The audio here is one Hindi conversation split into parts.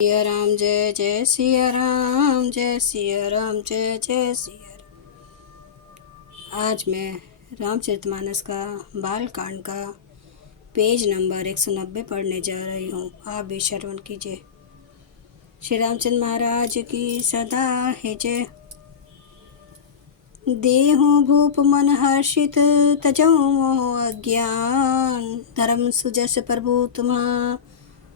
सिया राम जय जय सिया राम, जय सिया राम जय जय सिया राम। आज मैं रामचरितमानस का बालकांड का पेज नंबर 190 पढ़ने जा रही हूँ। आप भी श्रवण कीजिए। श्री रामचंद्र महाराज की सदा है जय। देहु भूप मन हर्षित तजौ मोह अज्ञान, धर्म सुजस प्रभु तुम्हारा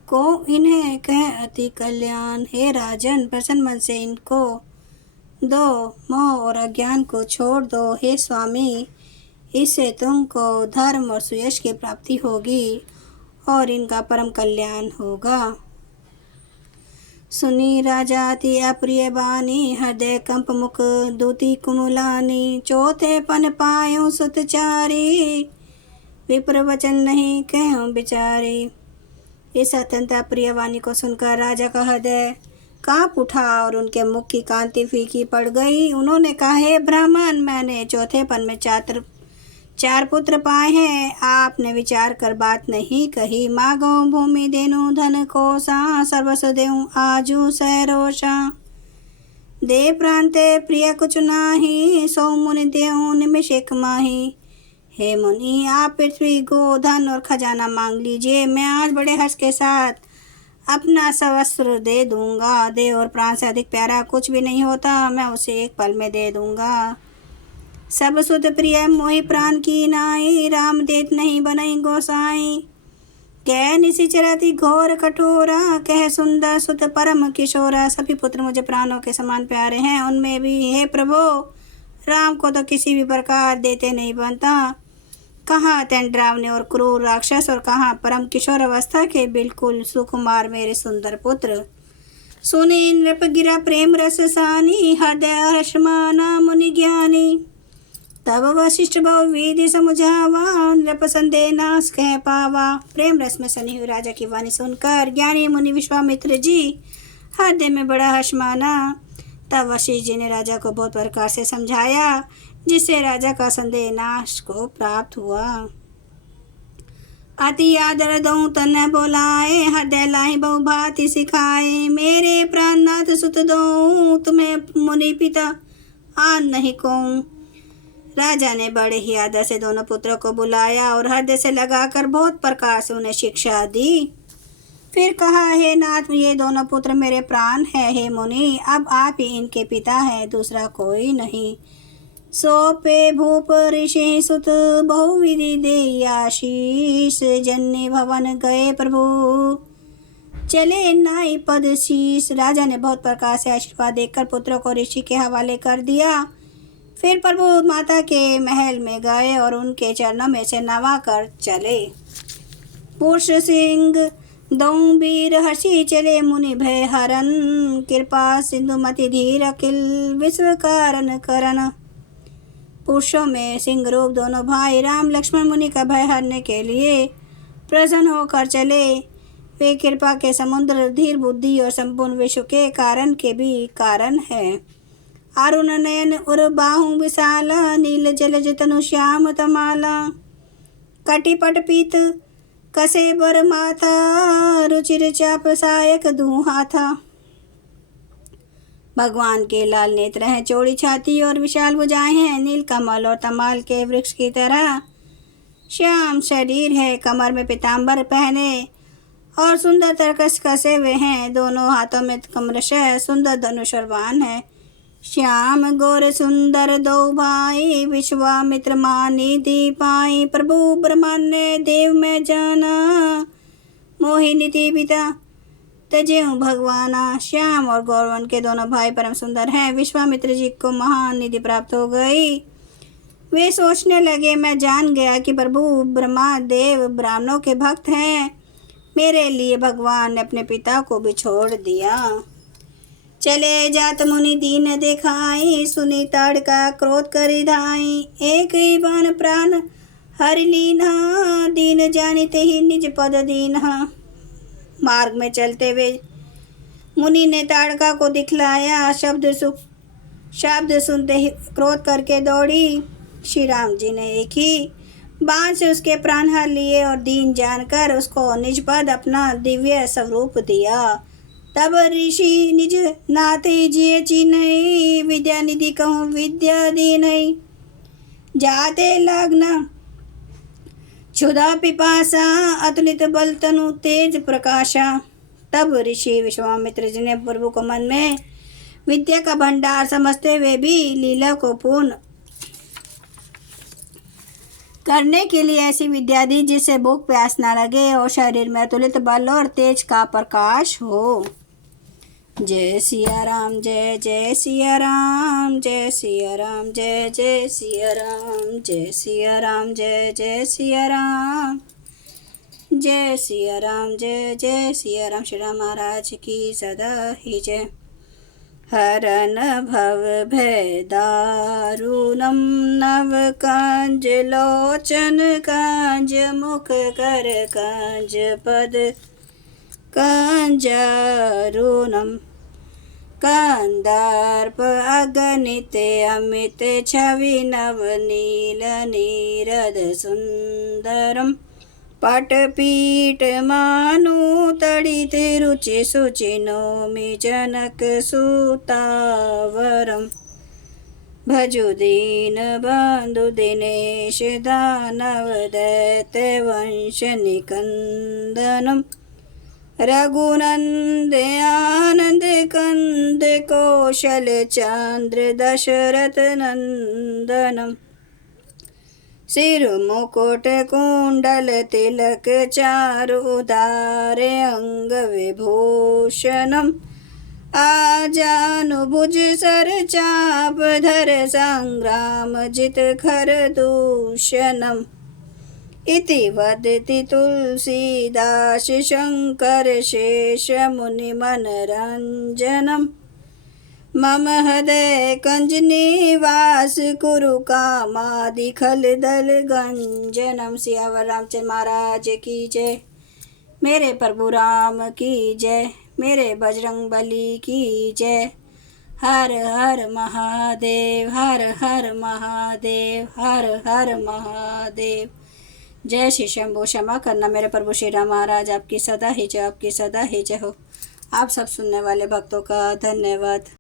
को इन्हें कह अति कल्याण। हे राजन, प्रसन्न मन से इनको दो, मोह और अज्ञान को छोड़ दो। हे स्वामी, इससे तुमको धर्म और सुयश की प्राप्ति होगी और इनका परम कल्याण होगा। सुनी राजा अति अप्रिय बानी, हृदय कंप मुख दूती कुमुलानी। चौथे पन पायो सुतचारी, विप्र वचन नहीं कहूँ बिचारी। इस अत्यंत अप्रिय वाणी को सुनकर राजा का हृदय कांप उठा और उनके मुख की कांति फीकी पड़ गई। उन्होंने कहा, हे ब्राह्मण, मैंने चौथे पन में चार पुत्र पाए हैं। आपने विचार कर बात नहीं कही। मागो भूमि देनु धन कोसा, सर्वस्व देऊं आजू सहरोषा। दे प्रांते प्रिय कुछ नाही, सो मुनि देऊं निमिष एक माही। हे मुनि, आप पृथ्वी को धन और खजाना मांग लीजिए, मैं आज बड़े हर्ष के साथ अपना सर्वस्व दे दूंगा। देह और प्राण से अधिक प्यारा कुछ भी नहीं होता, मैं उसे एक पल में दे दूंगा। सब सुत प्रिय मोहि प्राण की नाई, राम देत नहीं बनई गोसाई। कह निशिचरति घोर कठोरा, कह सुंदर सुत परम किशोरा। सभी पुत्र मुझे प्राणों के समान प्यारे हैं, उनमें भी हे प्रभु, राम को तो किसी भी प्रकार देते नहीं बनता। कहाँ अत्यंत डरावने और क्रूर राक्षस, और कहाँ परम किशोर अवस्था के बिल्कुल सुकुमार मेरे सुंदर पुत्र। सुने नृप गिरा प्रेम रस सानी, हृदय हर्षमाना मुनि ज्ञानी। तब वशिष्ठ बहु विधि समुझावा, नृप संदेह नाश कह पावा। प्रेम रस में सनी हुई राजा की वाणी सुनकर ज्ञानी मुनि विश्वामित्र जी हृदय में बड़ा हर्ष माना। तब वशिष्ठ जी ने राजा को बहुत प्रकार से समझाया, जिससे राजा का संदेह नाश को प्राप्त हुआ। अति आदर दऊं तन बोलाए, हृदय लाहि बहु भांति सिखाए। मेरे प्राणनाथ सुत दऊं, तुम्हें मुनि पिता आन नहीं कहूं। राजा ने बड़े ही आदर से दोनों पुत्रों को बुलाया और हृदय से लगाकर बहुत प्रकार से उन्हें शिक्षा दी। फिर कहा, हे नाथ, ये दोनों पुत्र मेरे प्राण है। हे मुनि, अब आप ही इनके पिता हैं, दूसरा कोई नहीं। सोपे भूप ऋषि सुत, बहुविधि दे आशीष। जन्य भवन गए प्रभु, चले नाई पद शीश। राजा ने बहुत प्रकार से आशीर्वाद देकर पुत्रों को ऋषि के हवाले कर दिया। फिर प्रभु माता के महल में गए और उनके चरणों में से नवा कर चले। पुरुष सिंह दौं वीर हर्षि, चले मुनि भय हरन। कृपा सिंधु मति धीर अकिल, विश्व कारण करन। पुरुषों में सिंह रूप दोनों भाई राम लक्ष्मण मुनि का भय हरने के लिए प्रसन्न होकर चले। वे कृपा के समुद्र, धीर बुद्धि और संपूर्ण विश्व के कारण के भी कारण है। अरुण नयन उर बाहु विशाला, नील जलज तनु श्याम तमाला। कटिपट पीत कसे बर माथा, रुचिर चाप सायक दूहा था। भगवान के लाल नेत्र हैं, चौड़ी छाती और विशाल भुजाएं हैं। नील कमल और तमाल के वृक्ष की तरह श्याम शरीर है। कमर में पीताम्बर पहने और सुंदर तरकस कसे हुए हैं। दोनों हाथों में कमरश है, सुंदर धनुष और बाण है। श्याम गौर सुंदर दो भाई, विश्वामित्र मानी दीपाई। प्रभु ब्रह्माण्य देव में जाना, मोहि नीति पिता तजेऊ भगवाना। श्याम और गौरवन के दोनों भाई परम सुंदर हैं। विश्वामित्र जी को महान निधि प्राप्त हो गई। वे सोचने लगे, मैं जान गया कि प्रभु ब्रह्मा देव ब्राह्मणों के भक्त हैं। मेरे लिए भगवान ने अपने पिता को भी छोड़ दिया। चले जात मुनि दीन दिखाई, सुनी ताड़का क्रोध करि धाई। एक ही बाण प्राण हर लीन्हा, दीन जानिते ही निज पद दीन्हा। मार्ग में चलते हुए मुनि ने ताड़का को दिखलाया। शब्द सुनते ही क्रोध करके दौड़ी। श्री राम जी ने एक ही बाण से उसके प्राण हर लिए और दीन जानकर उसको निज पद अपना दिव्य स्वरूप दिया। तब ऋषि निज नाते जिय चिन्हई, विद्या निधि कहूँ विद्या दीनई। जाते लग्न क्षुधा पिपासा, अतुलित बल तनु तेज प्रकाशा। तब ऋषि विश्वामित्र जी ने प्रभु को मन में विद्या का भंडार समझते हुए भी लीला को पूर्ण करने के लिए ऐसी विद्या दी जिससे भूख प्यास न लगे और शरीर में अतुलित बल और तेज का प्रकाश हो। जय सिया राम, जय जय सिया राम, जय सिया राम, जय जय सिया राम, जय सिया राम, जय जय सिया राम, जय सिया राम, जय जय सिया राम। श्री राम महाराज की सदा ही जय। हरन भव भय दारुणम, नव कांज लोचन कांज, मुख कर कांज पद कांजारुणम। कंदर्प अगणित अमित छवि, नवनील नीरद सुंदरम। पटपीठ मानु तड़ित रुचि सुचि, नौमि जनक सुतावरम। भजु दीन बंधु दिनेश, दानव दैत्य वंश निकंदनम। रघुनंद आनंद कंद, कौशल चंद्र दशरथ नंदनम। सिर मुकुट कुंडल तिलक, चारु धारे अंग विभूषणम। आजानुभुज सर चाप धर, संग्राम जित खर दूषणम। इति वदति तुलसीदास, शंकर शेष मुनि मनरंजनम। मम हृदय कंज निवास, कुरु कामादि खल दल गंजनम। सियावर रामचंद्र महाराज की जय। मेरे प्रभु राम की जय, मेरे बजरंग बली की जय। हर हर महादेव, हर हर महादेव, हर हर महादेव। जय श्री शंभो। क्षमा करना मेरे प्रभु श्री राम महाराज, आपकी सदा ही जय, आपकी सदा ही जय हो। आप सब सुनने वाले भक्तों का धन्यवाद।